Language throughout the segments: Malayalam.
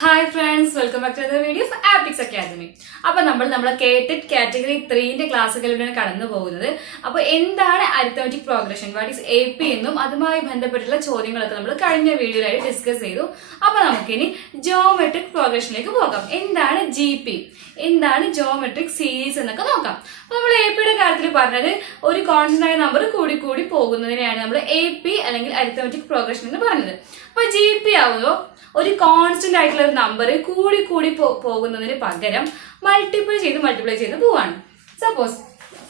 Hi friends, welcome back to another video of Aptix Academy. അപ്പോൾ നമ്മൾ കേട്ടഡ് കാറ്റഗറി 3ന്റെ ക്ലാസ്സുകളിലൂടെ കടന്നു പോകുന്നത്. അപ്പോൾ എന്താണ് arithmetic progression, what is AP എന്നും അതുമായി ബന്ധപ്പെട്ടുള്ള ചോദ്യങ്ങളൊക്കെ നമ്മൾ കഴിഞ്ഞ വീഡിയോയിലായി ഡിസ്കസ് ചെയ്തു. അപ്പോൾ നമുക്കിനി ജിയോമെട്രിക് പ്രോഗ്രഷനിലേക്ക് പോകാം. എന്താണ് GP, എന്താണ് ജിയോമെട്രിക് സീരീസ് എന്നൊക്കെ നോക്കാം. അപ്പോൾ നമ്മൾ APയുടെ കാര്യത്തിൽ പറഞ്ഞത് ഒരു കോൺസ്റ്റന്റ് ആയ നമ്പർ കൂടി കൂടി പോകുന്നതിനെയാണ് നമ്മൾ AP അല്ലെങ്കിൽ അരിത്മെറ്റിക് പ്രോഗ്രഷൻ എന്ന് പറഞ്ഞത്. അപ്പോൾ GP ആവുമ്പോൾ ഒരു കോൺസ്റ്റന്റ് ആയിട്ടുള്ള ഒരു നമ്പർ കൂടി കൂടി പോകുന്നതിന് പകരം മൾട്ടിപ്ലൈ ചെയ്ത് പോവാണ്. സപ്പോസ്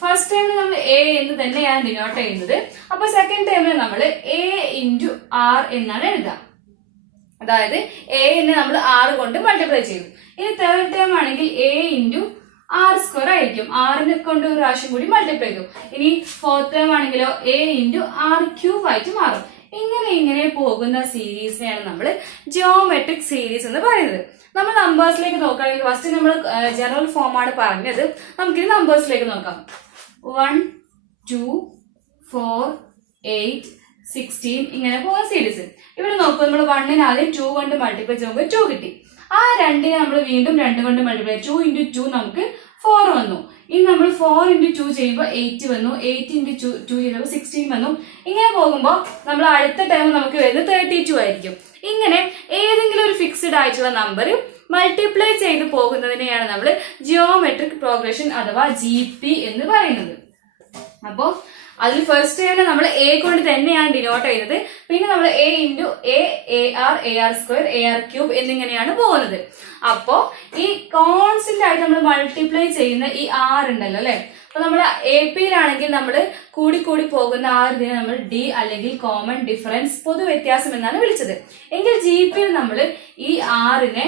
ഫസ്റ്റ് ടൈമിൽ നമ്മൾ A എന്ന് തന്നെയാണ് ഡിനോട്ട് ചെയ്യുന്നത്. അപ്പൊ സെക്കൻഡ് ടൈമിൽ നമ്മൾ A ഇൻറ്റു R എന്നാണ് എഴുതുക. അതായത് A നെ നമ്മൾ R കൊണ്ട് മൾട്ടിപ്ലൈ ചെയ്തു. ഇനി തേർഡ് ടൈം ആണെങ്കിൽ A ഇൻറ്റു R² ആയിരിക്കും. R കൊണ്ട് ഒരു പ്രാവശ്യം കൂടി മൾട്ടിപ്ലൈ ചെയ്തു. ഇനി ഫോർത്ത് ടൈം ആണെങ്കിലോ A ഇൻറ്റു R³ ആയിട്ട് മാറും. ഇങ്ങനെ പോകുന്ന സീരീസിനെയാണ് നമ്മൾ ജിയോമെട്രിക് സീരീസ് എന്ന് പറയുന്നത്. നമ്മൾ നമ്പേഴ്സിലേക്ക് നോക്കുകയാണെങ്കിൽ ഫസ്റ്റ് നമ്മൾ ജനറൽ ഫോം ആണ് പറഞ്ഞത്. നമുക്കിനി നമ്പേഴ്സിലേക്ക് നോക്കാം. 1, 2, 4, 8, 16 ഇങ്ങനെ പോകുന്ന സീരീസ്. ഇവിടെ നോക്കുക, നമ്മൾ 1 ആദ്യം 2 കൊണ്ട് മൾട്ടിപ്ലൈ ചെയ്യുമ്പോൾ 2 കിട്ടി. ആ 2 നമ്മൾ വീണ്ടും 2 കൊണ്ട് മൾട്ടിപ്ലൈ 2 ഇൻറ്റു 2 നമുക്ക് 4 വന്നു. ഇനി നമ്മൾ 4 ഇൻറ്റു 2 ചെയ്യുമ്പോൾ 8 വന്നു. 8 ഇൻറ്റു 2 ചെയ്യുമ്പോൾ 16 വന്നു. ഇങ്ങനെ പോകുമ്പോൾ നമ്മൾ അടുത്ത ടൈം നമുക്ക് വരുന്നത് 32 ആയിരിക്കും. ഇങ്ങനെ ഏതെങ്കിലും ഒരു ഫിക്സ്ഡ് ആയിട്ടുള്ള നമ്പർ മൾട്ടിപ്ലൈ ചെയ്ത് പോകുന്നതിനെയാണ് നമ്മൾ ജിയോമെട്രിക് പ്രോഗ്രഷൻ അഥവാ GP എന്ന് പറയുന്നത്. അപ്പോ അതിൽ ഫസ്റ്റ് ടൈമിൽ നമ്മൾ A കൊണ്ട് തന്നെയാണ് ഡിനോട്ട് ചെയ്യുന്നത്. പിന്നെ നമ്മൾ A into AR, AR² AR³ എന്നിങ്ങനെയാണ് പോകുന്നത്. അപ്പോ ഈ കോൺസ്റ്റന്റ് ആയിട്ട് നമ്മൾ മൾട്ടിപ്ലൈ ചെയ്യുന്ന ഈ R ഉണ്ടല്ലോ അല്ലെ. അപ്പൊ നമ്മൾ APയിലാണെങ്കിൽ നമ്മൾ കൂടി പോകുന്ന ഇതിനെ നമ്മൾ D അല്ലെങ്കിൽ കോമൺ ഡിഫറൻസ്, പൊതു വ്യത്യാസം എന്നാണ് വിളിച്ചത്. എങ്കിൽ GPയിൽ നമ്മൾ ഈ R നെ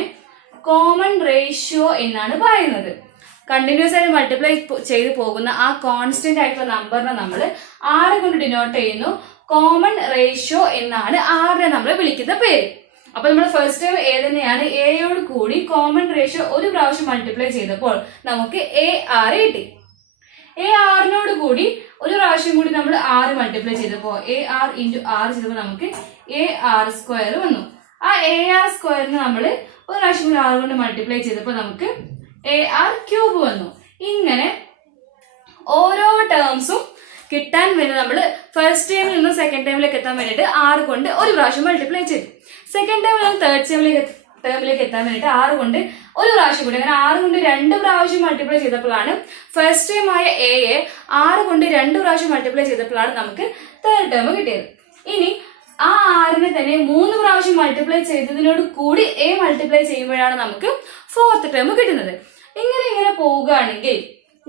കോമൺ റേഷ്യോ എന്നാണ് പറയുന്നത്. കണ്ടിന്യൂസ് ആയിട്ട് മൾട്ടിപ്ലൈ ചെയ്ത് പോകുന്ന ആ കോൺസ്റ്റന്റ് ആയിട്ടുള്ള നമ്പറിനെ നമ്മൾ R കൊണ്ട് ഡിനോട്ട് ചെയ്യുന്നു. കോമൺ റേഷ്യോ എന്നാണ് R നെ നമ്മൾ വിളിക്കുന്ന പേര്. അപ്പൊ നമ്മൾ ഫസ്റ്റ് ടൈം A തന്നെയാണ്. Aയോട് കൂടി കോമൺ റേഷ്യോ ഒരു പ്രാവശ്യം മൾട്ടിപ്ലൈ ചെയ്തപ്പോൾ നമുക്ക് AR കിട്ടി. AR കൂടി ഒരു പ്രാവശ്യം കൂടി നമ്മൾ R മൾട്ടിപ്ലൈ ചെയ്തപ്പോൾ AR ഇൻറ്റു R ചെയ്തപ്പോൾ നമുക്ക് AR² വന്നു. ആ AR² നമ്മൾ ഒരു പ്രാവശ്യം കൂടി R കൊണ്ട് മൾട്ടിപ്ലൈ ചെയ്തപ്പോൾ നമുക്ക് AR³ വന്നു. ഇങ്ങനെ ഓരോ ടേംസും കിട്ടാൻ വേണ്ടി നമ്മൾ ഫസ്റ്റ് ടൈമിൽ നിന്ന് സെക്കൻഡ് ടൈമിലേക്ക് എത്താൻ വേണ്ടിയിട്ട് R കൊണ്ട് ഒരു പ്രാവശ്യം മൾട്ടിപ്ലൈ ചെയ്തു. സെക്കൻഡ് ടൈമിൽ നിന്ന് തേർഡ് ടേമിലേക്ക് എത്താൻ വേണ്ടിയിട്ട് R കൊണ്ട് ഒരു പ്രാവശ്യം കൂടി, അങ്ങനെ R കൊണ്ട് 2 പ്രാവശ്യം മൾട്ടിപ്ലൈ ചെയ്തപ്പോഴാണ് ഫസ്റ്റ് ടൈം ആയ Aയെ R കൊണ്ട് 2 പ്രാവശ്യം മൾട്ടിപ്ലൈ ചെയ്തപ്പോഴാണ് നമുക്ക് തേർഡ് ടേം കിട്ടിയത്. ഇനി ആ R നെ തന്നെ 3 പ്രാവശ്യം മൾട്ടിപ്ലൈ ചെയ്തതിനോട് കൂടി A മൾട്ടിപ്ലൈ ചെയ്യുമ്പോഴാണ് നമുക്ക് ഫോർത്ത് ടേം കിട്ടുന്നത്. ഇങ്ങനെ പോവുകയാണെങ്കിൽ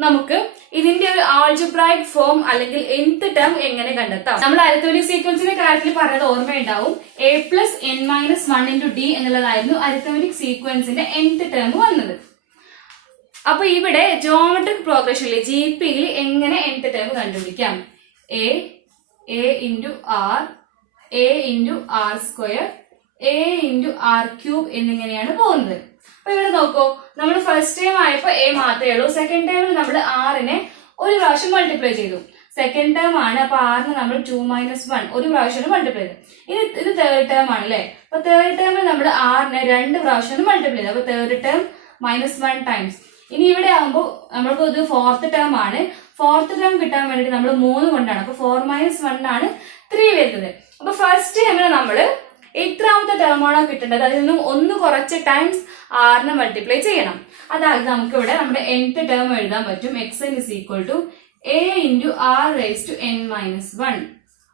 നമുക്ക് ഇതിന്റെ ഒരു ആൾജിബ്രായിക് ഫോം അല്ലെങ്കിൽ nth ടേം എങ്ങനെ കണ്ടെത്താം? നമ്മൾ അരിത്മെറ്റിക് സീക്വൻസിന്റെ കാര്യത്തിൽ പറഞ്ഞത് ഓർമ്മയുണ്ടാവും. A+n-1 × D എന്നുള്ളതായിരുന്നു അരിത്മെറ്റിക് സീക്വൻസിന്റെ nth ടേം വന്നത്. അപ്പൊ ഇവിടെ ജിയോമെട്രിക് പ്രോഗ്രഷനിൽ GPയിൽ എങ്ങനെ nth ടേം കണ്ടുപിടിക്കാം? A into R, A into R², A into R³ എന്നിങ്ങനെയാണ് പോകുന്നത്. അപ്പൊ ഇവിടെ നോക്കൂ, നമ്മൾ ഫസ്റ്റ് ടൈം ആയപ്പോ A മാത്രമേ ഉള്ളൂ. സെക്കൻഡ് ടൈമിൽ നമ്മൾ R നെ ഒരു പ്രാവശ്യം മൾട്ടിപ്ലൈ ചെയ്തു. സെക്കൻഡ് ടേം ആണ്. അപ്പൊ R നെ നമ്മൾ 2 - 1 ഒരു പ്രാവശ്യം മൾട്ടിപ്ലൈ ചെയ്തു. ഇത് തേർഡ് ടേം ആണ് അല്ലെ. അപ്പൊ തേർഡ് ടേമിൽ നമ്മൾ R നെ 2 പ്രാവശ്യം മൾട്ടിപ്ലൈ ചെയ്തു. അപ്പൊ തേർഡ് ടേം -1 ടൈംസ്. ഇനി ഇവിടെ ആകുമ്പോൾ നമ്മൾക്ക് ഇത് ഫോർത്ത് ടേം ആണ്. ഫോർത്ത് ടേം കിട്ടാൻ വേണ്ടിട്ട് നമ്മൾ 3 കൊണ്ടാണ്. അപ്പൊ 4 - 1 ആണ് 3 വരുന്നത്. അപ്പൊ ഫസ്റ്റ് ടൈമിൽ നമ്മള് എത്രാമത്തെ ടേം ആണോ കിട്ടേണ്ടത് അതിൽ നിന്നും 1 കുറച്ച് ടൈംസ് R നെ മൾട്ടിപ്ലൈ ചെയ്യണം. അതായത് നമുക്ക് ഇവിടെ നമ്മുടെ nth ടേം എഴുതാൻ പറ്റും. xn = A into R⁻n-1.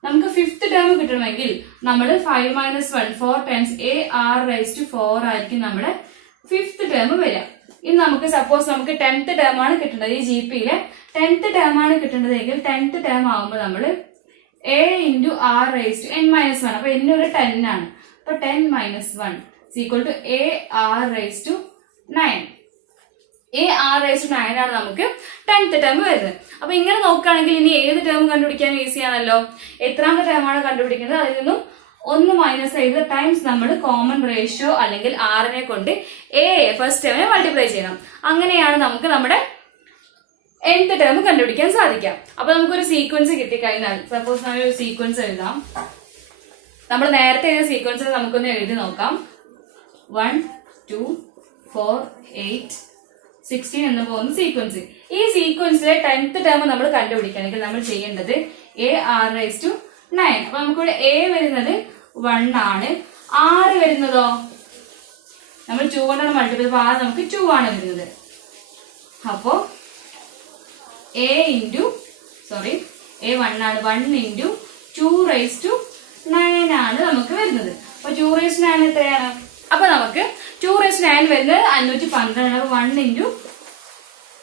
നമുക്ക് ഫിഫ്ത് ടേം കിട്ടണമെങ്കിൽ നമ്മൾ 5 - 1 4 ടൈംസ് AR⁴ ആയിരിക്കും നമ്മുടെ ഫിഫ്ത് ടേം വരിക. ഇനി നമുക്ക് സപ്പോസ് നമുക്ക് 10th ടേം ആണ് കിട്ടേണ്ടത്. ഈ GPയിലെ 10th ടേം ആണ് കിട്ടേണ്ടതെങ്കിൽ 10th ടേം ആകുമ്പോൾ നമ്മൾ A ഇൻറ്റു R⁻n-1. അപ്പൊ എന്നൊരു 10 ആണ്. അപ്പൊ 10 - 1 = AR⁹9. AR⁹9 ആണ് നമുക്ക് 10th ടേം വരുന്നത്. അപ്പൊ ഇങ്ങനെ നോക്കുകയാണെങ്കിൽ ഇനി ഏത് ടേം കണ്ടുപിടിക്കാൻ ഈസി ആണല്ലോ. എത്രാമത്തെ ടേം ആണ് കണ്ടുപിടിക്കുന്നത് അതിൽ നിന്നും 1 മൈനസ് ചെയ്ത് ടൈംസ് നമ്മൾ കോമൺ റേഷ്യോ അല്ലെങ്കിൽ R നെ കൊണ്ട് A ഫസ്റ്റ് ടേമിനെ മൾട്ടിപ്ലൈ ചെയ്യണം. അങ്ങനെയാണ് നമുക്ക് നമ്മുടെ nth ടേം കണ്ടുപിടിക്കാൻ സാധിക്കാം. അപ്പൊ നമുക്കൊരു സീക്വൻസ് കിട്ടിക്കഴിഞ്ഞാൽ സപ്പോസ് നമ്മളൊരു സീക്വൻസ് എഴുതാം. നമ്മൾ നേരത്തെ എഴുതിയ സീക്വൻസ് നമുക്കൊന്ന് എഴുതി നോക്കാം. 1 2, 4, 8, 16 എന്ന് പോകുന്ന സീക്വൻസ്. ഈ സീക്വൻസിലെ 10th ടേം നമ്മൾ കണ്ടുപിടിക്കണമെങ്കിൽ നമ്മൾ ചെയ്യേണ്ടത് AR⁹9. അപ്പൊ നമുക്കിവിടെ A വരുന്നത് 1 ആണ്. R വരുന്നതോ നമ്മൾ 2 കൊണ്ടാണ് മൾട്ടിപ്പിൾ, അപ്പൊ R നമുക്ക് 2 ആണ് വരുന്നത്. അപ്പോ A1 ആണ്. 1 × 2⁹9 ആണ് നമുക്ക് വരുന്നത്. അപ്പൊ 2⁹9 എത്രയാണ്? അപ്പൊ നമുക്ക് 2⁹9 വരുന്നത് 512. 1 × 512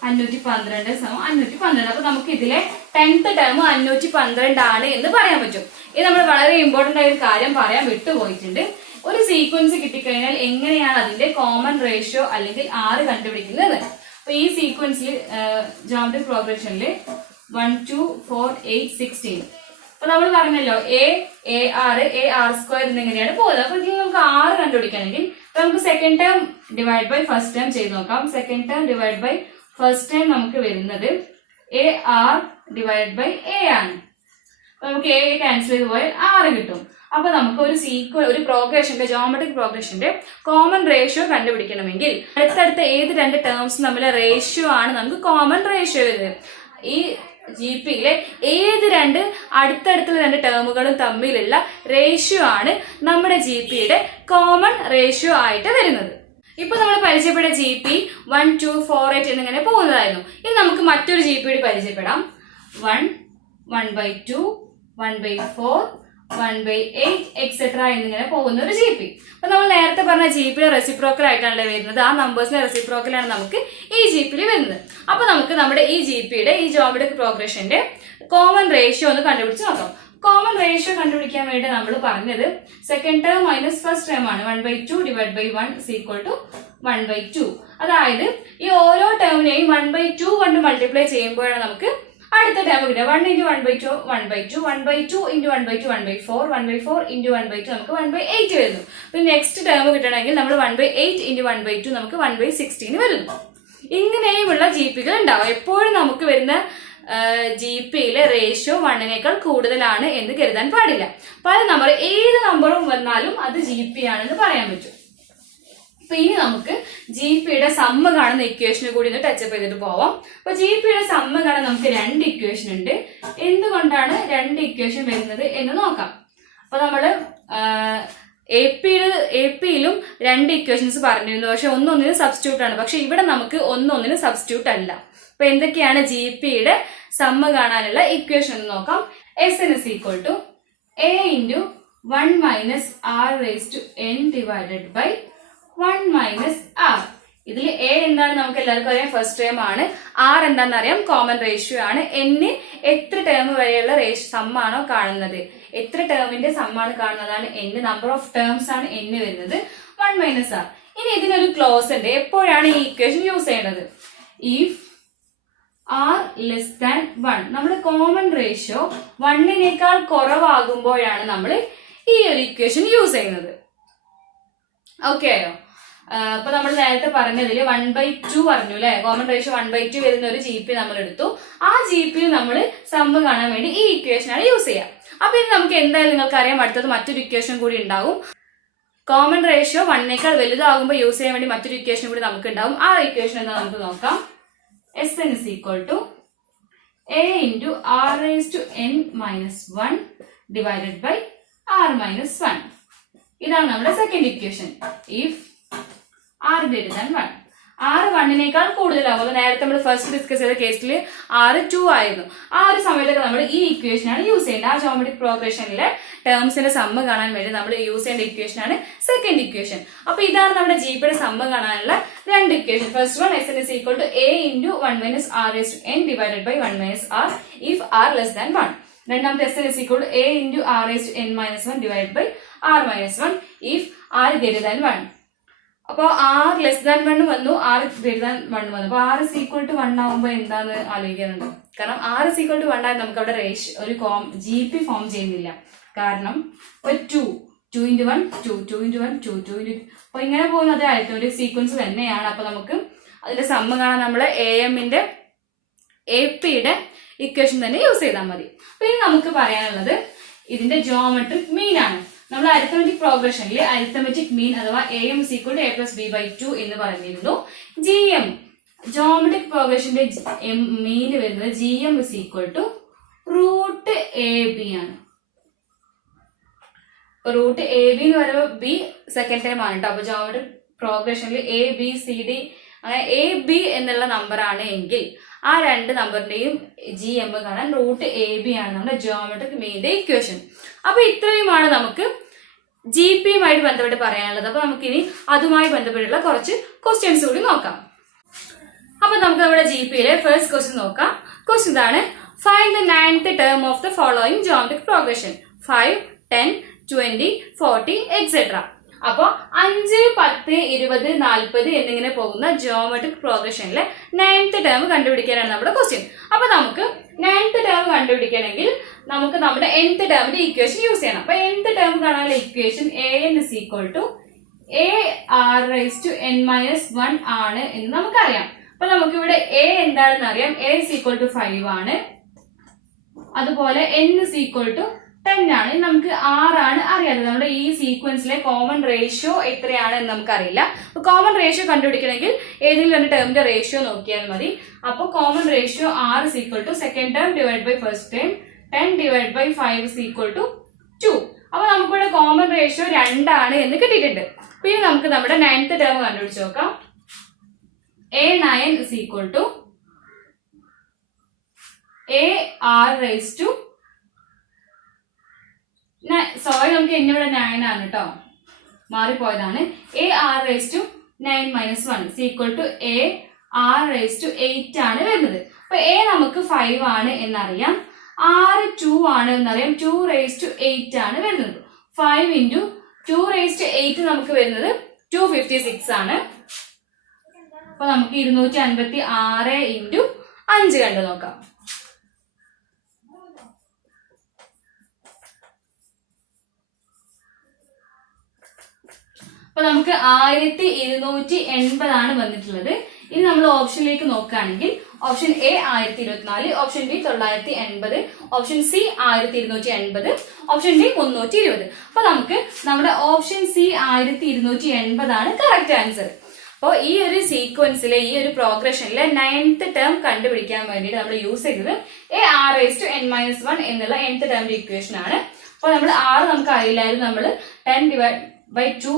= 512. അപ്പൊ നമുക്ക് ഇതിലെ 10th ടേം 512 ആണ് എന്ന് പറയാൻ പറ്റും. ഇത് നമ്മൾ വളരെ ഇമ്പോർട്ടന്റ് ആയ ഒരു കാര്യം പറയാൻ വിട്ടുപോയിട്ടുണ്ട്. ഒരു സീക്വൻസ് കിട്ടിക്കഴിഞ്ഞാൽ എങ്ങനെയാണ് അതിന്റെ കോമൺ റേഷ്യോ അല്ലെങ്കിൽ R കണ്ടുപിടിക്കുന്നത്? അപ്പൊ ഈ സീക്വൻസിൽ ജോമെട്രിക് പ്രോഗ്രഷനിൽ 1, 2, 4, 8, 16. അപ്പൊ നമ്മൾ പറഞ്ഞല്ലോ AR² എന്നിങ്ങനെയാണ് പോകുന്നത്. അപ്പൊ ഇതിൽ നമുക്ക് R കണ്ടുപിടിക്കണമെങ്കിൽ നമുക്ക് second term divide by first term ചെയ്ത് നോക്കാം. Second term divide by first term നമുക്ക് വരുന്നത് AR/A ആണ്. നമുക്ക് A ക്യാൻസൽ ചെയ്ത് പോയാൽ R കിട്ടും. അപ്പൊ നമുക്ക് ഒരു പ്രോഗ്രഷന്റെ ജോമെട്രിക് പ്രോഗ്രഷന്റെ കോമൺ റേഷ്യോ കണ്ടുപിടിക്കണമെങ്കിൽ അടുത്തടുത്ത ഏത് രണ്ട് ടേംസ് തമ്മിലെ റേഷ്യോ ആണ് നമുക്ക് കോമൺ റേഷ്യോ വരുന്നത്. ഈ GPയിലെ ഏത് രണ്ട് അടുത്തടുത്തുള്ള രണ്ട് ടേമുകളും തമ്മിലുള്ള റേഷ്യോ ആണ് നമ്മുടെ GPയുടെ കോമൺ റേഷ്യോ ആയിട്ട് വരുന്നത്. ഇപ്പൊ നമ്മൾ പരിചയപ്പെട്ട GP 1, 2, 4, 8 എന്നിങ്ങനെ പോകുന്നതായിരുന്നു. ഇനി നമുക്ക് മറ്റൊരു GP പരിചയപ്പെടാം. 1, 1/2, 1/4, 1/8 എക്സെട്ര എന്നിങ്ങനെ പോകുന്ന ഒരു GP. അപ്പൊ നമ്മൾ നേരത്തെ പറഞ്ഞ GPയുടെ റെസിപ്രോക്കൽ ആയിട്ടാണല്ലോ വരുന്നത്. ആ നമ്പേഴ്സിന്റെ റെസിപ്രോക്കലാണ് നമുക്ക് ഈ GPയിൽ വരുന്നത്. അപ്പൊ നമുക്ക് നമ്മുടെ ഈ GPയുടെ ഈ ജോമെട്രിക് പ്രോഗ്രഷന്റെ കോമൺ റേഷ്യോ ഒന്ന് കണ്ടുപിടിച്ച് നോക്കാം. കോമൺ റേഷ്യോ കണ്ടുപിടിക്കാൻ വേണ്ടി നമ്മൾ പറഞ്ഞത് second term minus first term ആണ്. 1/2 / 1 = 1/2. അതായത് ഈ ഓരോ ടേമിനെയും 1/2 കൊണ്ട് മൾട്ടിപ്ലൈ ചെയ്യുമ്പോഴാണ് നമുക്ക് അടുത്ത ടേം കിട്ടുക. 1 × 1/2 1/2, 1/2 × 1/2 1/4, 1/4 × 1/2 നമുക്ക് 1/8 വരുന്നു. പിന്നെ നെക്സ്റ്റ് ടേം കിട്ടണമെങ്കിൽ നമ്മൾ 1/8 × 1/2 നമുക്ക് 1/16 വരുന്നു. ഇങ്ങനെയുമുള്ള GPകൾ ഉണ്ടാവും. എപ്പോഴും നമുക്ക് വരുന്ന GPയിലെ റേഷ്യോ 1നേക്കാൾ കൂടുതലാണ് എന്ന് കരുതാൻ പാടില്ല. പല നമ്പർ ഏത് നമ്പറും വന്നാലും അത് GP ആണെന്ന് പറയാൻ പറ്റും. അപ്പൊ ഇനി നമുക്ക് GPയുടെ സമ്മ കാണുന്ന ഇക്വേഷനെ കൂടി ഒന്ന് ടച്ചപ്പ് ചെയ്തിട്ട് പോവാം. അപ്പൊ GPയുടെ സമ്മ കാണാൻ നമുക്ക് 2 ഇക്വേഷൻ ഉണ്ട്. എന്തുകൊണ്ടാണ് 2 ഇക്വേഷൻ വരുന്നത് എന്ന് നോക്കാം. അപ്പൊ നമ്മള് AP-യിലും 2 ഇക്വേഷൻസ് പറഞ്ഞിരുന്നു. പക്ഷെ ഒന്നൊന്നിന് സബ്സ്റ്റിറ്റ്യൂട്ട് ആണ്. പക്ഷെ ഇവിടെ നമുക്ക് ഒന്നൊന്നിന് സബ്സ്റ്റിറ്റ്യൂട്ട് അല്ല. അപ്പൊ എന്തൊക്കെയാണ് GPയുടെ സമ്മ കാണാനുള്ള ഇക്വേഷൻ എന്ന് നോക്കാം. SN = A × 1 - R⁻n / 1 - R. ഇതിൽ A എന്താണ് നമുക്ക് എല്ലാവർക്കും അറിയാം, ഫസ്റ്റ് ടേം ആണ്. R എന്താണെന്ന് അറിയാം, കോമൺ റേഷ്യോ ആണ്. N എത്ര ടേം വരെയുള്ള സമ്മാണോ കാണുന്നത്, എത്ര ടേമിന്റെ സമ്മാണ് കാണുന്നതാണ് N. നമ്പർ ഓഫ് ടേംസ് ആണ് N വരുന്നത്. 1 - R. ഇനി ഇതിനൊരു ക്ലോസ് ഉണ്ട്. എപ്പോഴാണ് ഈ ഇക്വേഷൻ യൂസ് ചെയ്യേണ്ടത്? If R <1. നമ്മുടെ കോമൺ റേഷ്യോ 1നേക്കാൾ കുറവാകുമ്പോഴാണ് നമ്മൾ ഈ ഒരു ഇക്വേഷൻ യൂസ് ചെയ്യുന്നത്. ഓക്കെ ആയോ? അപ്പൊ നമ്മൾ നേരത്തെ പറഞ്ഞതിൽ 1/2 പറഞ്ഞു അല്ലെ. കോമൺ റേഷ്യോ 1/2 വരുന്ന ഒരു GP നമ്മൾ എടുത്തു. ആ GPയിൽ നമ്മൾ സമ്മ് കാണാൻ വേണ്ടി ഈ ഇക്വേഷൻ ആണ് യൂസ് ചെയ്യുക. അപ്പൊ ഇനി നമുക്ക് എന്തായാലും നിങ്ങൾക്ക് അറിയാം അടുത്തത് മറ്റൊരു ഇക്വേഷൻ കൂടി ഉണ്ടാവും. കോമൺ റേഷ്യോ 1നേക്കാൾ വലുതാകുമ്പോൾ യൂസ് ചെയ്യാൻ വേണ്ടി മറ്റൊരു ഇക്വേഷൻ കൂടി നമുക്ക് ഉണ്ടാവും. ആ ഇക്വേഷൻ എന്താ നമുക്ക് നോക്കാം. SN = A × R⁻n - 1 / R-1. ഇതാണ് നമ്മുടെ second equation. If R > 1. R 1നേക്കാൾ കൂടുതലാകും. നേരത്തെ നമ്മൾ ഫസ്റ്റ് ഡിസ്കസ് ചെയ്ത കേസിൽ R 2 ആയിരുന്നു. ആ ഒരു സമയത്തൊക്കെ നമ്മൾ ഈ ഇക്വേഷൻ ആണ് യൂസ് ചെയ്യുന്നത്. ആ ജോമെട്രിക് പ്രോഗ്രഷനിലെ ടേംസിന്റെ സമ്മ കാണാൻ വേണ്ടി നമ്മൾ യൂസ് ചെയ്യേണ്ട ഇക്വേഷൻ ആണ് സെക്കൻഡ് ഇക്വേഷൻ. അപ്പൊ ഇതാണ് നമ്മുടെ GPയുടെ സമ്മ കാണാനുള്ള 2 equation. First one SN = A × 1 - R⁻n / 1 - R if R <1. രണ്ടാമത്തെ SN = A × R⁻n - 1 / R-1 if R < 1. അപ്പൊ R <1 വന്നു, R <1 വന്നു. അപ്പൊ R = 1 ആവുമ്പോ എന്താന്ന് ആലോചിക്കാനുണ്ട്. കാരണം R = 1 ആയി നമുക്ക് അവിടെ ഒരു GP ഫോം ചെയ്യുന്നില്ല. കാരണം 2 × 1 2 2 × 1 2 2 × അപ്പൊ ഇങ്ങനെ പോകുന്നത് ഒരു സീക്വൻസ് തന്നെയാണ്. അപ്പൊ നമുക്ക് അതിന്റെ സമ്മ കാണാൻ നമ്മള് AP-യുടെ ഇക്വേഷൻ തന്നെ യൂസ് ചെയ്താൽ മതി. അപ്പൊ ഇനി നമുക്ക് പറയാനുള്ളത് ഇതിന്റെ ജോമെട്രിക് മീൻ ആണ്. നമ്മൾ അരിത്തമെറ്റിക് പ്രോഗ്രഷനിൽ അരിത്തമെറ്റിക് മീൻ അഥവാ AM = A+B/2 എന്ന് പറഞ്ഞിരുന്നു. GM ജോമെട്രിക് പ്രോഗ്രഷന്റെ മീൻ വരുന്നത് GM = √AB ആണ്. √AB എന്ന് പറയുമ്പോൾ B സെക്കൻഡ് ടൈം ആണ് കേട്ടോ. അപ്പൊ ജോമെട്രിക് പ്രോഗ്രഷനിൽ ABCD അങ്ങനെ AB എന്നുള്ള നമ്പർ ആണ് എങ്കിൽ ആ രണ്ട് നമ്പറിന്റെയും GM കാണാൻ √AB ആണ് നമ്മുടെ ജോമെട്രിക് മീനിന്റെ ഇക്വേഷൻ. അപ്പൊ ഇത്രയുമാണ് നമുക്ക് GPയുമായിട്ട് ബന്ധപ്പെട്ട് പറയാനുള്ളത്. അപ്പൊ നമുക്കിനി അതുമായി ബന്ധപ്പെട്ടുള്ള കുറച്ച് ക്വസ്റ്റ്യൻസ് കൂടി നോക്കാം. അപ്പൊ നമുക്ക് നമ്മുടെ GPയിലെ ഫസ്റ്റ് ക്വസ്റ്റ്യൻ നോക്കാം. ക്വസ്റ്റ്യൻ ഇതാണ്: find the 9th term of the following geometric progression 5, 10, 20, 40 etc. അപ്പൊ 5, 10, 20, 40 എന്നിങ്ങനെ പോകുന്ന ജോമെട്രിക് പ്രോഗ്രഷനിലെ 9th ടേം കണ്ടുപിടിക്കാനാണ് നമ്മുടെ ക്വസ്റ്റ്യൻ. അപ്പൊ നമുക്ക് 9th ടേം കണ്ടുപിടിക്കണമെങ്കിൽ നമുക്ക് നമ്മുടെ nth ടേമിന്റെ ഇക്വേഷൻ യൂസ് ചെയ്യണം. അപ്പൊ nth ടേം കാണാനുള്ള ഇക്വേഷൻ AN = AR⁻n−1 ആണ് എന്ന് നമുക്കറിയാം. അപ്പൊ നമുക്ക് ഇവിടെ A എന്താണെന്ന് അറിയാം. A = 5 ആണ്. അതുപോലെ N = 10 ആണ്. നമുക്ക് R ആണ് അറിയാത്തത്. നമ്മുടെ ഈ സീക്വൻസിലെ കോമൺ റേഷ്യോ എത്രയാണ് എന്ന് നമുക്കറിയില്ല. അപ്പൊ കോമൺ റേഷ്യോ കണ്ടുപിടിക്കണമെങ്കിൽ ഏതെങ്കിലും രണ്ട് ടേമിന്റെ റേഷ്യോ നോക്കിയാൽ മതി. അപ്പൊ common ratio R = second term / first term 10 / 5 = 2. അപ്പൊ നമുക്കിവിടെ കോമൺ റേഷ്യോ 2 ആണ് എന്ന് കിട്ടിയിട്ടുണ്ട്. പിന്നെ നമുക്ക് നമ്മുടെ 9th ടേം കണ്ടുപിടിച്ച് നോക്കാം. A9 = AR⁻⁻. സോറി, നമുക്ക് എന്നിവിടെ 9 ആണ് കേട്ടോ, മാറിപ്പോയതാണ്. AR⁻9−1 = AR⁸ ആണ് വരുന്നത്. അപ്പൊ A നമുക്ക് 5 ആണ് എന്നറിയാം. R 2 ആണ് എന്നറിയാം. 2⁸8 ആണ് വരുന്നത്. 5 × 2⁸8 നമുക്ക് വരുന്നത് 256 ആണ്. അപ്പൊ നമുക്ക് 256 × 5 കണ്ടു നോക്കാം. അപ്പൊ നമുക്ക് 1280 ആണ് വന്നിട്ടുള്ളത്. ഇനി നമ്മൾ ഓപ്ഷനിലേക്ക് നോക്കുകയാണെങ്കിൽ option A 1024, option B 980, option C 1280, option D 320. അപ്പൊ നമുക്ക് നമ്മുടെ ഓപ്ഷൻ C 1280 ആണ് കറക്റ്റ് ആൻസർ. അപ്പോൾ ഈ ഒരു സീക്വൻസിലെ ഈ ഒരു പ്രോഗ്രഷനിലെ 9th ടേം കണ്ടുപിടിക്കാൻ വേണ്ടിയിട്ട് നമ്മൾ യൂസ് ചെയ്തത് AR⁻n−1 എന്നുള്ള nth ടേമിന്റെ ഇക്വേഷൻ ആണ്. അപ്പോൾ നമ്മൾ R നമുക്ക് അറിയില്ലായിരുന്നു. നമ്മൾ 10/2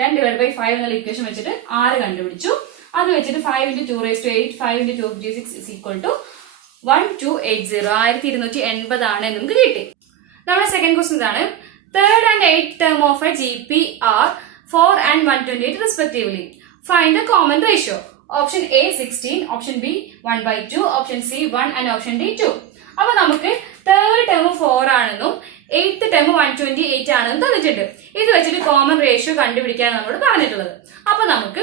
10/5 എന്നുള്ള ഇക്വേഷൻ വെച്ചിട്ട് R കണ്ടുപിടിച്ചു. അത് വെച്ചിട്ട് 5 × 2⁸8 5 × 256 = 1280 1280 ആണ് നമുക്ക് കിട്ടി. നമ്മുടെ സെക്കൻഡ് ക്വസ്റ്റ്യൻ ഇതാണ്: 3rd and 8th term of a GP are 4 and 128 respectively. Find the common ratio. Option A 16, option B 1/2, option C 1 and option D 2. അപ്പൊ നമുക്ക് 3rd ടേം 4 ആണെന്നും 8th ടേം 128 ആണെന്നും തന്നിട്ടുണ്ട്. ഇത് വെച്ചിട്ട് കോമൺ റേഷ്യോ കണ്ടുപിടിക്കാനാണ് നമ്മളോട് പറഞ്ഞിട്ടുള്ളത്. അപ്പൊ നമുക്ക്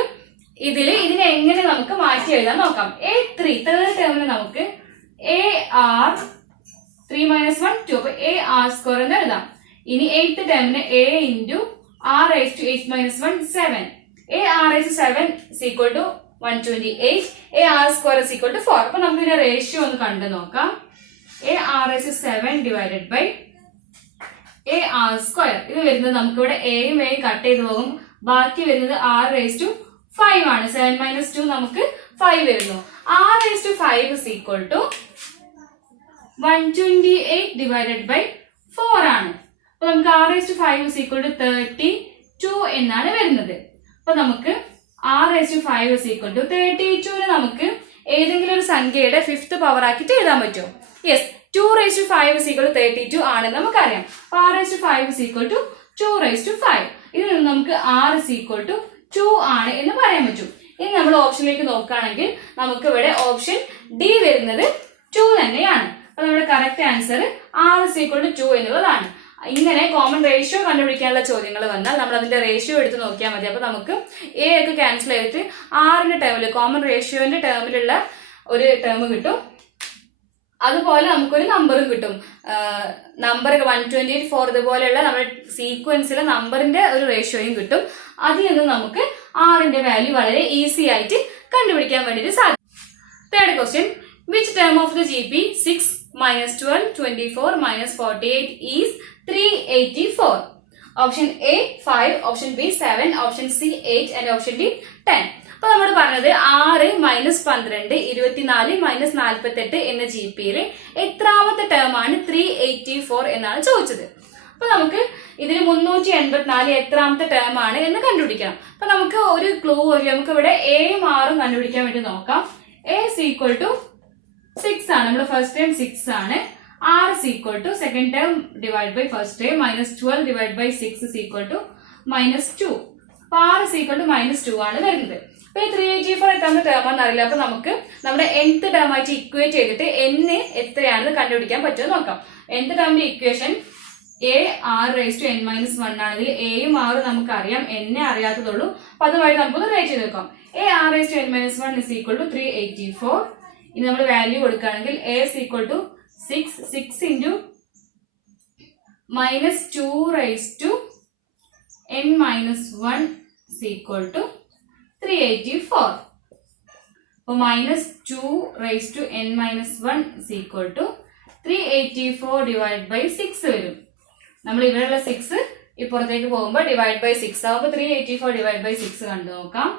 ഇതിനെ എങ്ങനെ നമുക്ക് മാറ്റി എഴുതാൻ നോക്കാം. A3 തേർഡ് ടേമിന് നമുക്ക് AR⁻3−1 2, അപ്പൊ AR² എന്ന് എഴുതാം. ഇനി 8th ടേമിന് A × R⁸8−1 7, AR⁻7 = 128, AR² = 4. അപ്പൊ നമുക്ക് ഇതിന്റെ റേഷ്യോ ഒന്ന് കണ്ടു നോക്കാം. AR⁻7 / AR². ഇത് വരുന്നത് നമുക്ക് ഇവിടെ Aയും Aയും കട്ട് ചെയ്ത് പോകും. ബാക്കി വരുന്നത് R⁻5 ആണ്. 7 - 2 നമുക്ക് 5 വരുന്നു. R⁻5 = 128 / 4 ആണ്. അപ്പൊ നമുക്ക് R⁻5 = 32 എന്നാണ് വരുന്നത്. അപ്പൊ നമുക്ക് R⁻5 = 32 നമുക്ക് ഏതെങ്കിലും ഒരു സംഖ്യയുടെ 5th പവർ ആക്കിയിട്ട് എഴുതാൻ പറ്റുമോ? യെസ്, 2⁻5 = 32 ആണെന്ന് നമുക്കറിയാം. അപ്പൊ R⁻5 = 2⁻5. ഇതിൽ നിന്ന് നമുക്ക് R = 2 ആണ് എന്ന് പറയാൻ പറ്റും. ഇനി നമ്മൾ ഓപ്ഷനിലേക്ക് നോക്കുകയാണെങ്കിൽ നമുക്ക് ഇവിടെ ഓപ്ഷൻ D വരുന്നത് 2 തന്നെയാണ്. അപ്പൊ നമ്മുടെ കറക്റ്റ് ആൻസർ R = 2 എന്നുള്ളതാണ്. ഇങ്ങനെ കോമൺ റേഷ്യോ കണ്ടുപിടിക്കാനുള്ള ചോദ്യങ്ങൾ വന്നാൽ നമ്മൾ അതിന്റെ റേഷ്യോ എടുത്ത് നോക്കിയാൽ മതി. അപ്പൊ നമുക്ക് A ഒക്കെ ക്യാൻസൽ ചെയ്തിട്ട് ആറിന്റെ ടേമിൽ കോമൺ റേഷ്യോന്റെ ടേമിലുള്ള ഒരു ടേം കിട്ടും. അതുപോലെ നമുക്കൊരു നമ്പറും കിട്ടും. നമ്പർ 128 ഇതുപോലെയുള്ള നമ്മുടെ സീക്വൻസിലെ നമ്പറിന്റെ ഒരു റേഷ്യോയും കിട്ടും. അതിൽ നിന്ന് നമുക്ക് ആറിന്റെ വാല്യൂ വളരെ ഈസി ആയിട്ട് കണ്ടുപിടിക്കാൻ വേണ്ടിയിട്ട് സാധിക്കും. Third question: which term of the GP 6 - 12 24 - 48 is 384? Option A 5, option B 7, option C 8 and option D 10. അപ്പൊ നമ്മൾ പറഞ്ഞത് 6 മൈനസ് 12 24 മൈനസ് 48 എന്ന GPയിലെ എത്രാമത്തെ ടേം ആണ് 384 എന്നാണ് ചോദിച്ചത്. അപ്പൊ നമുക്ക് ഇതിന് 384 എത്രാമത്തെ ടേം ആണ് എന്ന് കണ്ടുപിടിക്കണം. അപ്പൊ നമുക്ക് ഒരു ക്ലൂ നമുക്ക് ഇവിടെ എയും ആറും കണ്ടുപിടിക്കാൻ വേണ്ടി നോക്കാം. എ is equal to 6 ആണ്, നമ്മുടെ ഫസ്റ്റ് ടേം 6 ആണ്. R is equal to second term divided by first term minus 12 divided by 6 is equal to minus 2. അപ്പൊ R is equal to minus 2 ആണ് വരുന്നത്. അപ്പൊ ഈ 384 എത്രാമത്തെ ടേം ആണെന്ന് അറിയില്ല. അപ്പൊ നമുക്ക് നമ്മുടെ nth ടേം ആയിട്ട് ഇക്വേറ്റ് ചെയ്തിട്ട് n എത്രയാണെന്ന് കണ്ടുപിടിക്കാൻ പറ്റുമോ നോക്കാം. nth ടേമിന്റെ equation a r raised to n minus 1 ആണെങ്കിൽ എയും ആറും നമുക്ക് അറിയാം, n അറിയാത്തതുള്ളൂ. അപ്പൊ അതുമായിട്ട് നമുക്കൊന്ന് റൈറ്റ് ചെയ്ത് വെക്കാം. a r raised to n minus 1 is equal to 384. ഇനി നമ്മൾ വാല്യൂ കൊടുക്കുകയാണെങ്കിൽ a is equal to 6 into minus 2 raised to n minus 1 is equal to 384. So minus 2 raised to n minus 1 is equal to 384 divided by 6 വരും. നമ്മൾ ഇവിടെയുള്ള 6 ഇപ്പുറത്തേക്ക് പോകുമ്പോൾ ഡിവൈഡ് ബൈ 6 ആവുമ്പോൾ 384 ഡിവൈഡ് ബൈ 6 കണ്ടു നോക്കാം.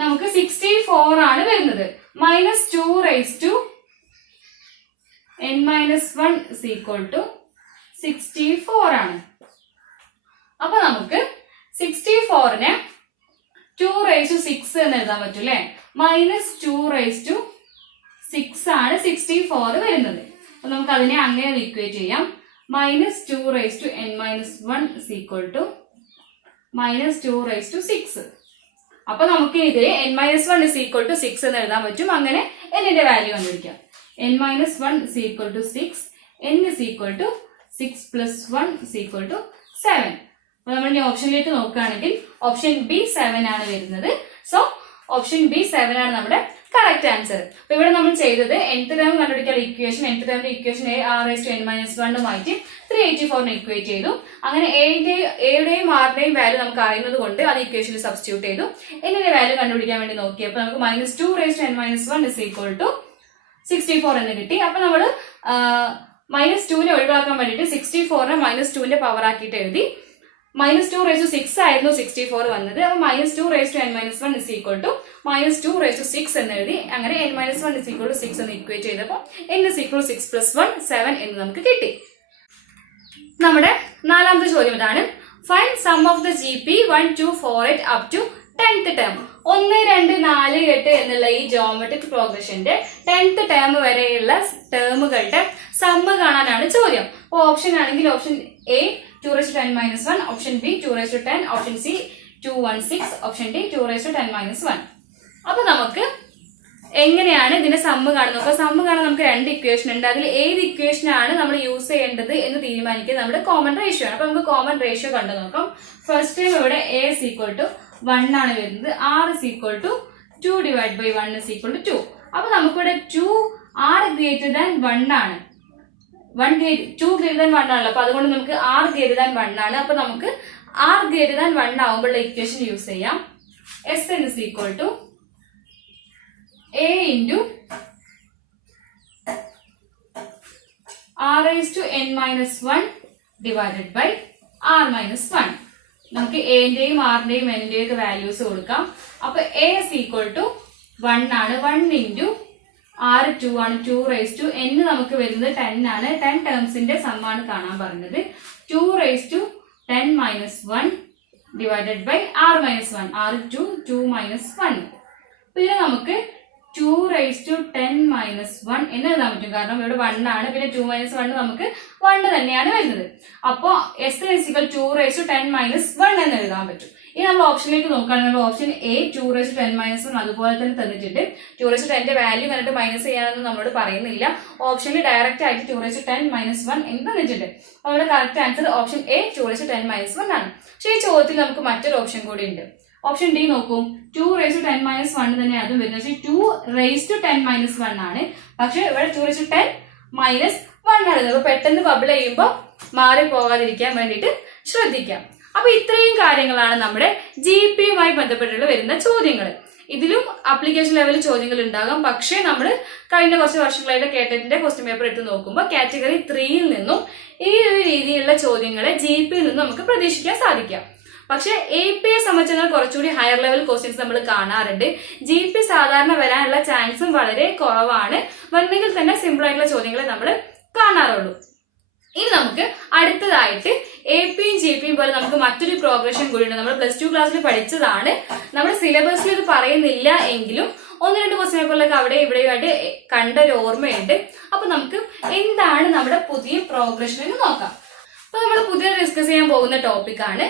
നമുക്ക് 64 ആണ് വരുന്നത്. Minus 2 raise to n minus 1 is equal to 64 ആണ്. അപ്പൊ നമുക്ക് 64നെ 2 raised to 6 എന്ന് എഴുതാൻ പറ്റും അല്ലെ. മൈനസ് 2 raised to 6 ആണ് 64 വരുന്നത്. അപ്പൊ നമുക്ക് അതിനെ അങ്ങനെ ഇക്വേറ്റ് ചെയ്യാം. Minus 2 raised to n minus 1 is equal to minus 2 raised to 6. അപ്പൊ നമുക്ക് ഇതിൽ n minus 1 is equal to 6 എന്ന് എഴുതാൻ പറ്റും. അങ്ങനെ n ന്റെ വാല്യൂ കണ്ടുപിടിക്കാം. n minus 1 is equal to 6, n is equal to 6 plus 1 is equal to 7. അപ്പൊ നമ്മൾ ഇനി ഓപ്ഷനിലേക്ക് നോക്കുകയാണെങ്കിൽ ഓപ്ഷൻ ബി 7 ആണ് വരുന്നത്. സോ ഓപ്ഷൻ ബി 7 ആണ് നമ്മുടെ കറക്റ്റ് ആൻസർ. അപ്പൊ ഇവിടെ നമ്മൾ ചെയ്തത് nth ടേം കണ്ടുപിടിക്കാൻ ഇക്വേഷൻ, nth ടേമിന്റെ equation a r raised to n minus 1 മാറ്റി 384 ഇക്വേറ്റ് ചെയ്തു. അങ്ങനെ എയുടെയും ആറിന്റെയും വാല്യൂ നമുക്ക് അറിയുന്നത് കൊണ്ട് അത് ഇക്വേഷനിൽ സബ്സ്റ്റിറ്റ്യൂട്ട് ചെയ്തു. എന്നിന്റെ വാല്യൂ കണ്ടുപിടിക്കാൻ വേണ്ടി നോക്കിയപ്പോൾ നമുക്ക് minus 2 raised to n minus 1 is equal to 64 എന്ന് കിട്ടി. അപ്പൊ നമ്മള് മൈനസ് 2നെ ഒഴിവാക്കാൻ വേണ്ടിട്ട് 64നെ മൈനസ് 2ന്റെ പവർ ആക്കിയിട്ട് എഴുതി. മൈനസ് 2 raised to 6 ആയിരുന്നു 64 വന്നത്. അപ്പൊ minus 2 raised to n minus 1 is equal to minus 2 raised to 6 എന്ന് എഴുതി. അങ്ങനെ n minus 1 is equal to 6 എന്ന് ഇക്വേറ്റ് ചെയ്തപ്പോൾ n is equal to 6 plus 1 7 എന്ന് നമുക്ക് കിട്ടി. നമ്മുടെ നാലാമത്തെ ചോദ്യം ഇതാണ്. Find sum of the GP 1 2 4 8 up to 10th term. 1 2 4 8 എന്നുള്ള ഈ ജോമെട്രിക് പ്രോഗ്രഷന്റെ 10th ടേം വരെയുള്ള ടേമുകളുടെ സമ്മ് കാണാനാണ് ചോദ്യം. അപ്പൊ ഓപ്ഷൻ ആണെങ്കിൽ option A 2 raised to 10 minus 1, option B 2 raised to 10, option C 216, option D 2 raised to 10 minus 1. അപ്പൊ നമുക്ക് എങ്ങനെയാണ് ഇതിന്റെ സമ്മ് കാണുന്നത്? അപ്പൊ സമ്മ് കാണാൻ നമുക്ക് രണ്ട് ഇക്വേഷൻ ഉണ്ട്. അതിൽ ഏത് ഇക്വേഷൻ ആണ് നമ്മൾ യൂസ് ചെയ്യേണ്ടത് എന്ന് തീരുമാനിക്കുന്നത് നമ്മുടെ കോമൺ റേഷ്യോ ആണ്. അപ്പൊ നമുക്ക് കോമൺ റേഷ്യോ കണ്ടു നോക്കാം. ഫസ്റ്റ് ടൈം ഇവിടെ a is equal to 1 ആണ് വരുന്നത്. r is equal to 2 divided by 1 is equal to 2. അപ്പൊ നമുക്കിവിടെ 2 r greater than 1 ആണ്. 2 greater than 1 ആണല്ലോ. അപ്പൊ അതുകൊണ്ട് നമുക്ക് r greater than 1 ആണ്. അപ്പൊ നമുക്ക് r greater than 1 ആവുമ്പോഴുള്ള ഇക്വേഷൻ യൂസ് ചെയ്യാം. Sn is equal to a into r raised to n minus 1 divided by r minus 1. നമുക്ക് എന്റെയും ആറിന്റെയും എന്നിന്റെയും ഒക്കെ വാല്യൂസ് കൊടുക്കാം. അപ്പൊ a is equal to 1 ആണ്. 1 into r 2 ആണ്. 2 raised to n നമുക്ക് വരുന്നത് 10 ആണ്. 10 ടേംസിന്റെ സമ്മാണ് കാണാൻ പറഞ്ഞത്. 2 raised to 10 minus 1 divided by r minus 1. r 2 minus 1. പിന്നെ നമുക്ക് 2 raised to 10 minus 1 എന്ന് എഴുതാൻ പറ്റും. കാരണം ഇവിടെ 1 ആണ്. പിന്നെ 2 minus 1 നമുക്ക് 1 തന്നെയാണ് വരുന്നത്. അപ്പോ s is equal 2 raised to 10 minus 1 എന്ന് എഴുതാൻ പറ്റും. ഇനി നമ്മൾ ഓപ്ഷനിലേക്ക് നോക്കുകയാണെങ്കിൽ നമ്മൾ option A 2 raised to 10 minus 1 അതുപോലെ തന്നെ തന്നിട്ടുണ്ട്. 2 raised to 10ന്റെ വാല്യൂ കണ്ടിട്ട് മൈനസ് ചെയ്യാനൊന്നും നമ്മളോട് പറയുന്നില്ല. ഓപ്ഷനിൽ ഡയറക്റ്റ് ആയിട്ട് 2 raised to 10 minus 1 എന്ന് തന്നിട്ടുണ്ട്. നമ്മുടെ correct answer option A 2 raised to 10 minus 1 ആണ്. പക്ഷേ ഈ ചോദ്യത്തിൽ നമുക്ക് മറ്റൊരു ഓപ്ഷൻ കൂടി ഉണ്ട്. ഓപ്ഷൻ ഡി നോക്കൂ. 2 raised to 10 minus 1 തന്നെ അതും വരുന്നത്. പക്ഷേ 2 raised to 10 minus 1 ആണ്. പക്ഷെ ഇവിടെ 2 raised to 10 minus 1 ആണ്. അപ്പൊ പെട്ടെന്ന് ബബിൾ ചെയ്യുമ്പോൾ മാറി പോകാതിരിക്കാൻ വേണ്ടിയിട്ട് ശ്രദ്ധിക്കാം. അപ്പൊ ഇത്രയും കാര്യങ്ങളാണ് നമ്മുടെ GP യുമായി ബന്ധപ്പെട്ടുള്ള വരുന്ന ചോദ്യങ്ങൾ. ഇതിലും ആപ്ലിക്കേഷൻ ലെവലിൽ ചോദ്യങ്ങൾ ഉണ്ടാകാം. പക്ഷേ നമ്മൾ കഴിഞ്ഞ കുറച്ച് വർഷങ്ങളായിട്ട് കേട്ടറ്റിന്റെ ക്വസ്റ്റ്യൻ പേപ്പർ എടുത്ത് നോക്കുമ്പോൾ കാറ്റഗറി 3യിൽ നിന്നും ഈ ഒരു രീതിയിലുള്ള ചോദ്യങ്ങളെ GP നിന്നും നമുക്ക് പ്രതീക്ഷിക്കാൻ സാധിക്കാം. പക്ഷെ AP യെ സംബന്ധിച്ചാൽ കുറച്ചുകൂടി ഹയർ ലെവൽ ക്വസ്റ്റ്യൻസ് നമ്മൾ കാണാറുണ്ട്. GP സാധാരണ വരാനുള്ള ചാൻസും വളരെ കുറവാണ്. വന്നെങ്കിൽ തന്നെ സിമ്പിൾ ആയിട്ടുള്ള ചോദ്യങ്ങളെ നമ്മൾ കാണാറുള്ളൂ. ഇനി നമുക്ക് അടുത്തതായിട്ട് APയും GPയും പോലെ നമുക്ക് മറ്റൊരു പ്രോഗ്രഷൻ കൂടിയുണ്ട്. നമ്മൾ +2 ക്ലാസ്സിൽ പഠിച്ചതാണ്. നമ്മുടെ സിലബസിൽ ഇത് പറയുന്നില്ല എങ്കിലും 1-2 ക്വസ്റ്റ്യൻ പേപ്പറിലൊക്കെ അവിടെ ഇവിടെയായിട്ട് കണ്ടൊരു ഓർമ്മയുണ്ട്. അപ്പൊ നമുക്ക് എന്താണ് നമ്മുടെ പുതിയ പ്രോഗ്രഷൻ എന്ന് നോക്കാം. അപ്പൊ നമ്മൾ പുതിയ ഡിസ്കസ് ചെയ്യാൻ പോകുന്ന ടോപ്പിക്കാണ്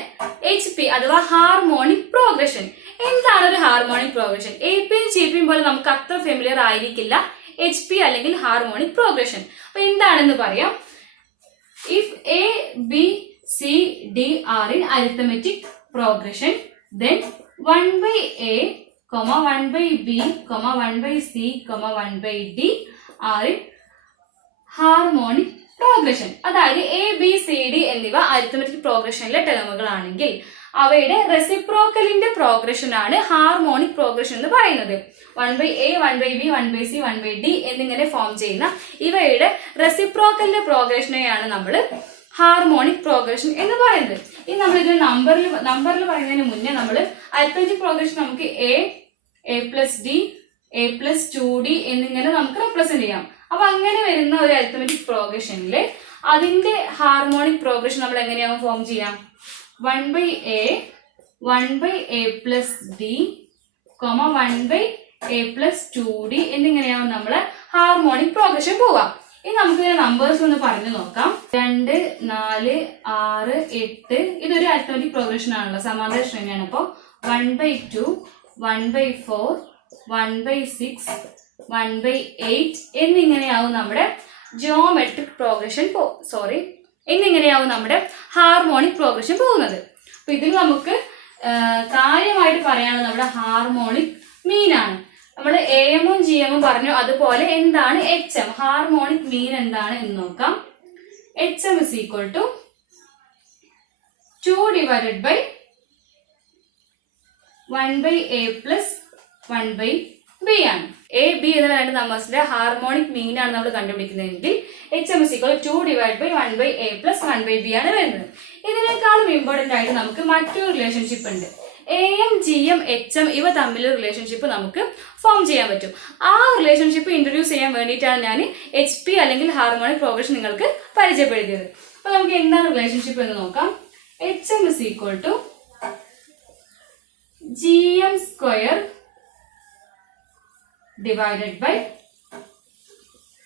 HP അഥവാ ഹാർമോണിക് പ്രോഗ്രഷൻ. എന്താണ് ഒരു ഹാർമോണിക് പ്രോഗ്രഷൻ? APയും GPയും പോലെ നമുക്ക് അത്ര ഫെമിലിയർ ആയിരിക്കില്ല HP അല്ലെങ്കിൽ ഹാർമോണിക് പ്രോഗ്രഷൻ. അപ്പൊ എന്താണെന്ന് പറയാം. If A, B, C, D are in arithmetic progression, then 1 by A, 1 by B, 1 by C, 1 by D are in harmonic progression. അതായത് ABCD എന്നിവ അരിത്തമെറ്റിക് പ്രോഗ്രഷനിലെ ടേമുകളാണെങ്കിൽ അവയുടെ റെസിപ്രോക്കലിന്റെ പ്രോഗ്രഷൻ ആണ് ഹാർമോണിക് പ്രോഗ്രഷൻ എന്ന് പറയുന്നത്. 1 by A, 1 by B, 1 by C, 1 by D എന്നിങ്ങനെ ഫോം ചെയ്യുന്ന ഇവയുടെ റെസിപ്രോക്കലിന്റെ പ്രോഗ്രഷനെയാണ് നമ്മൾ ഹാർമോണിക് പ്രോഗ്രഷൻ എന്ന് പറയുന്നത്. ഇനി നമ്മൾ ഇത് നമ്പറിൽ പറയുന്നതിന് മുന്നേ നമ്മൾ അരിത്തമെറ്റിക് പ്രോഗ്രഷൻ നമുക്ക് A plus D, A plus 2D എന്നിങ്ങനെ നമുക്ക് റെപ്രസെന്റ് ചെയ്യാം. അപ്പൊ അങ്ങനെ വരുന്ന ഒരു അരിത്തമെറ്റിക് പ്രോഗ്രഷനിൽ അതിന്റെ ഹാർമോണിക് പ്രോഗ്രഷൻ നമ്മൾ എങ്ങനെയാവും ഫോം ചെയ്യാം? 1 by A, 1 by A plus D, 1 by A plus 2D എന്നിങ്ങനെയാവും നമ്മള് ഹാർമോണിക് പ്രോഗ്രഷൻ പോവാം. ഇനി നമുക്ക് നമ്പേഴ്സ് ഒന്ന് പറഞ്ഞു നോക്കാം. 2, 4, 6, 8 ഇതൊരു അരിത്തമെറ്റിക് പ്രോഗ്രഷൻ ആണല്ലോ, സമാന്തര ശ്രേണിയാണ്. അപ്പൊ 1 by 2, 1 by 4, 1 by 6, 1 by 8 എന്നിങ്ങനെയാവും നമ്മുടെ ജിയോമെട്രിക് പ്രോഗ്രഷൻ എന്നിങ്ങനെയാവും നമ്മുടെ ഹാർമോണിക് പ്രോഗ്രഷൻ പോകുന്നത്. അപ്പൊ ഇതിൽ നമുക്ക് കാര്യമായിട്ട് പറയാനുള്ളത് നമ്മുടെ ഹാർമോണിക് മീൻ ആണ്. നമ്മൾ AM-ഉം GM-ഉം പറഞ്ഞു. അതുപോലെ എന്താണ് HM? ഹാർമോണിക് മീൻ എന്താണ് എന്ന് നോക്കാം. HM is equal to 2 divided by 1 by A plus 1 by B ആണ്. A, B എന്ന രണ്ട് നമ്പേഴ്സിന്റെ ഹാർമോണിക് മീൻ ആണ് നമ്മൾ കണ്ടുപിടിക്കുന്നതെങ്കിൽ HM is equal to 2 divided by 1 by A plus 1 by B ആണ് വരുന്നത്. ഇതിനേക്കാളും ഇമ്പോർട്ടന്റ് ആയിട്ട് നമുക്ക് മറ്റൊരു റിലേഷൻഷിപ്പ് ഉണ്ട്. AM, GM, HM ഇവ തമ്മിലുള്ള റിലേഷൻഷിപ്പ് നമുക്ക് ഫോം ചെയ്യാൻ പറ്റും. ആ റിലേഷൻഷിപ്പ് ഇൻട്രൊഡ്യൂസ് ചെയ്യാൻ വേണ്ടിയിട്ടാണ് ഞാൻ HP അല്ലെങ്കിൽ ഹാർമോണിക് പ്രോഗ്രഷൻ നിങ്ങൾക്ക് പരിചയപ്പെടുത്തിയത്. അപ്പൊ നമുക്ക് എന്താണ് റിലേഷൻഷിപ്പ് എന്ന് നോക്കാം. HM is equal to GM square divided by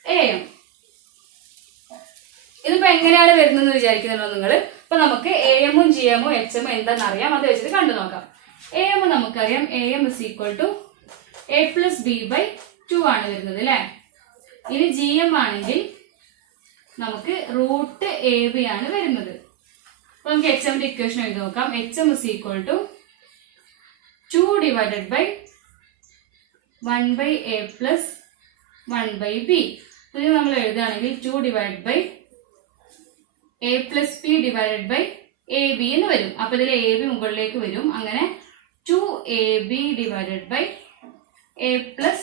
AM. ഇതിപ്പോ എങ്ങനെയാണ് വരുന്നതെന്ന് വിചാരിക്കുന്നുണ്ടോ നിങ്ങൾ? അപ്പൊ നമുക്ക് AM-ഉം GM-ഉം HM-ഉം എന്താണെന്ന് അറിയാം. അത് വെച്ചിട്ട് കണ്ടു നോക്കാം. AM നമുക്കറിയാം. AM is equal to A plus B by 2 ആണ് വരുന്നത് അല്ലെ. ഇനി GM ആണെങ്കിൽ നമുക്ക് √AB ആണ് വരുന്നത്. അപ്പൊ നമുക്ക് HM-ന്റെ ഇക്വേഷൻ എഴുതി നോക്കാം. HM is equal to 2 divided by 1 by A plus 1 by B. ഇത് നമ്മൾ എഴുതുകയാണെങ്കിൽ 2 divided by A plus B divided by AB എന്ന് വരും. അപ്പൊ ഇതിൽ AB മുകളിലേക്ക് വരും. അങ്ങനെ 2AB divided by A plus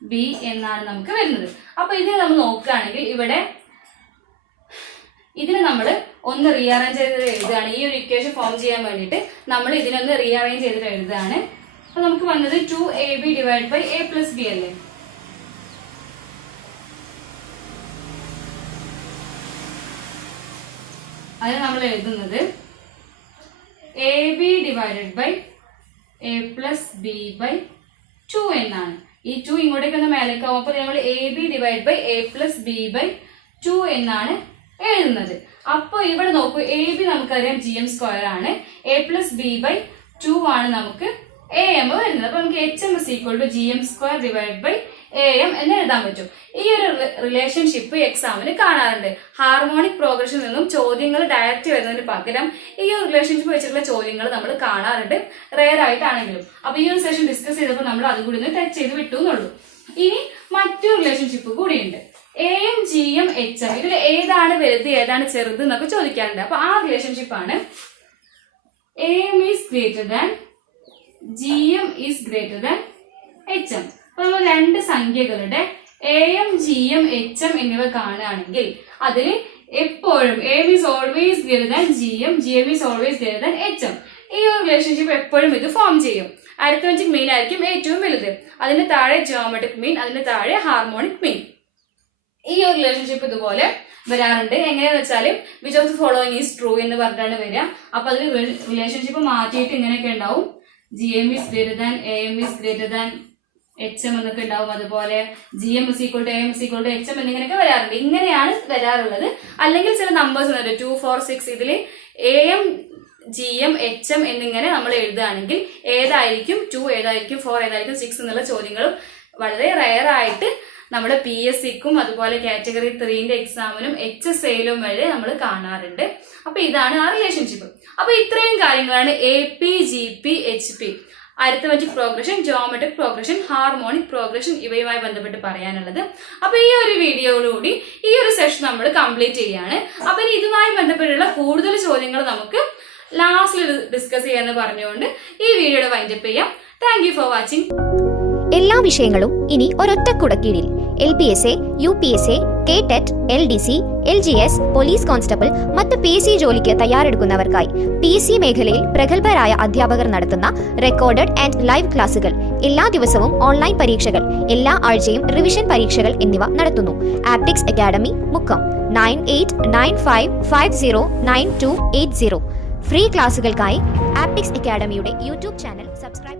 B എന്നാണ് നമുക്ക് വരുന്നത്. അപ്പൊ ഇതിനെ നമ്മൾ നോക്കുകയാണെങ്കിൽ ഇതിനെ നമ്മൾ ഒന്ന് റീഅറേഞ്ച് ചെയ്ത് എഴുതുകയാണ്. ഈ ഒരു ഇക്വേഷൻ ഫോം ചെയ്യാൻ വേണ്ടിയിട്ട് നമ്മൾ ഇതിനൊന്ന് റീഅറേഞ്ച് ചെയ്തിട്ട് എഴുതുകയാണ്. അപ്പൊ നമുക്ക് വന്നത് 2AB divided by A plus B അല്ലേ. അതിന് നമ്മൾ എഴുതുന്നത് AB divided by A plus B by 2 എന്നാണ്. ഈ 2 ഇങ്ങോട്ടേക്ക് ഒന്ന് മേലേക്കാവും. അപ്പൊ നമ്മൾ AB divided by A plus B by 2 എന്നാണ് എഴുതുന്നത്. അപ്പൊ ഇവിടെ നോക്കൂ, AB നമുക്കറിയാം GM സ്ക്വയർ ആണ്. A plus B by 2 ആണ് നമുക്ക് AM വരുന്നത്. അപ്പൊ നമുക്ക് HM is equal to GM square divided by AM എന്ന് എഴുതാൻ പറ്റും. ഈ ഒരു റിലേഷൻഷിപ്പ് എക്സാമിന് കാണാറുണ്ട്. ഹാർമോണിക് പ്രോഗ്രഷനിൽ നിന്നും ചോദ്യങ്ങൾ ഡയറക്റ്റ് വരുന്നതിന് പകരം ഈ ഒരു റിലേഷൻഷിപ്പ് വെച്ചിട്ടുള്ള ചോദ്യങ്ങൾ നമ്മൾ കാണാറുണ്ട്, റെയർ ആയിട്ടാണെങ്കിലും. അപ്പൊ ഈ ഒരു സെഷൻ ഡിസ്കസ് ചെയ്തപ്പോൾ നമ്മൾ അതുകൂടി ഒന്ന് ടച്ച് ചെയ്ത് വിട്ടു എന്നുള്ളൂ. ഇനി മറ്റൊരു റിലേഷൻഷിപ്പ് കൂടിയുണ്ട്. AM, GM, HM ഇതിൽ ഏതാണ് വലുത് ഏതാണ് ചെറുത് എന്നൊക്കെ ചോദിക്കാറുണ്ട്. അപ്പൊ ആ റിലേഷൻഷിപ്പ് ആണ് AM is greater than GM is greater than HM. അപ്പൊ നമ്മൾ രണ്ട് സംഖ്യകളുടെ AM, GM, HM എന്നിവ കാണുകയാണെങ്കിൽ അതിൽ എപ്പോഴും AM is always greater than GM, GM is always greater than HM. ഈ ഒരു റിലേഷൻഷിപ്പ് എപ്പോഴും ഇത് ഫോം ചെയ്യും. അരിത്മെറ്റിക് മീൻ ആയിരിക്കും ഏറ്റവും വലുത്, അതിന് താഴെ ജിയോമെട്രിക് മീൻ, അതിന് താഴെ ഹാർമോണിക് മീൻ. ഈ ഒരു റിലേഷൻഷിപ്പ് ഇതുപോലെ വരാറുണ്ട്. എങ്ങനെയാന്ന് വെച്ചാൽ which of the following is true എന്ന് പറഞ്ഞിട്ടാണ് വരിക. അപ്പൊ അതിൽ റിലേഷൻഷിപ്പ് മാറ്റിയിട്ട് ഇങ്ങനെയൊക്കെ ഉണ്ടാവും. GM is greater than AM is greater than HM എന്നൊക്കെ ഉണ്ടാവും. അതുപോലെ GM is equal to AM is equal to HM എന്നിങ്ങനെയൊക്കെ വരാറുണ്ട്. ഇങ്ങനെയാണ് വരാറുള്ളത്. അല്ലെങ്കിൽ ചില നമ്പേഴ്സ് 2, 4, 6 ഇതിൽ AM, GM, HM എന്നിങ്ങനെ നമ്മൾ എഴുതുകയാണെങ്കിൽ ഏതായിരിക്കും 2, ഏതായിരിക്കും 4, ഏതായിരിക്കും 6 എന്നുള്ള ചോദ്യങ്ങളും വളരെ റയർ ആയിട്ട് നമ്മുടെ PSCക്കും അതുപോലെ കാറ്റഗറി 3ന്റെ എക്സാമിനും HSAയിലും വരെ നമ്മൾ കാണാറുണ്ട്. അപ്പൊ ഇതാണ് ആ റിലേഷൻഷിപ്പ്. അപ്പൊ ഇത്രയും കാര്യങ്ങളാണ് AP, GP, HP, arithmetic progression, geometric progression, harmonic progression ഇവയുമായി ബന്ധപ്പെട്ട് പറയാനുള്ളത്. അപ്പൊ ഈ ഒരു വീഡിയോയിലൂടെ ഈ ഒരു സെഷൻ നമ്മൾ കംപ്ലീറ്റ് ചെയ്യാണ്. അപ്പൊ ഇനി ഇതുമായി ബന്ധപ്പെട്ടുള്ള കൂടുതൽ ചോദ്യങ്ങൾ നമുക്ക് ലാസ്റ്റിൽ ഡിസ്കസ് ചെയ്യാന്ന് പറഞ്ഞുകൊണ്ട് ഈ വീഡിയോയുടെ വൈൻഡപ്പ് ചെയ്യാം. Thank you for watching. എല്ലാ വിഷയങ്ങളും ഇനി ഒരൊറ്റ കുടക്കീഴിൽ LPSA, UPSA, KTET, LDC, LGS, police constable, മറ്റ് PC ജോലിക്ക് തയ്യാറെടുക്കുന്നവർക്കായി PC മേഖലയിൽ പ്രഗത്ഭരായ അധ്യാപകർ നടത്തുന്ന റെക്കോർഡഡ് ആൻഡ് ലൈവ് ക്ലാസുകൾ, എല്ലാ ദിവസവും ഓൺലൈൻ പരീക്ഷകൾ, എല്ലാ ആഴ്ചയും റിവിഷൻ പരീക്ഷകൾ എന്നിവ നടത്തുന്നു. ആപ്റ്റിക്സ് അക്കാഡമി, മുക്കം 9895509280. ഫ്രീ ക്ലാസുകൾക്കായി ആപ്റ്റിക്സ് അക്കാഡമിയുടെ യൂട്യൂബ് ചാനൽ സബ്സ്ക്രൈബ്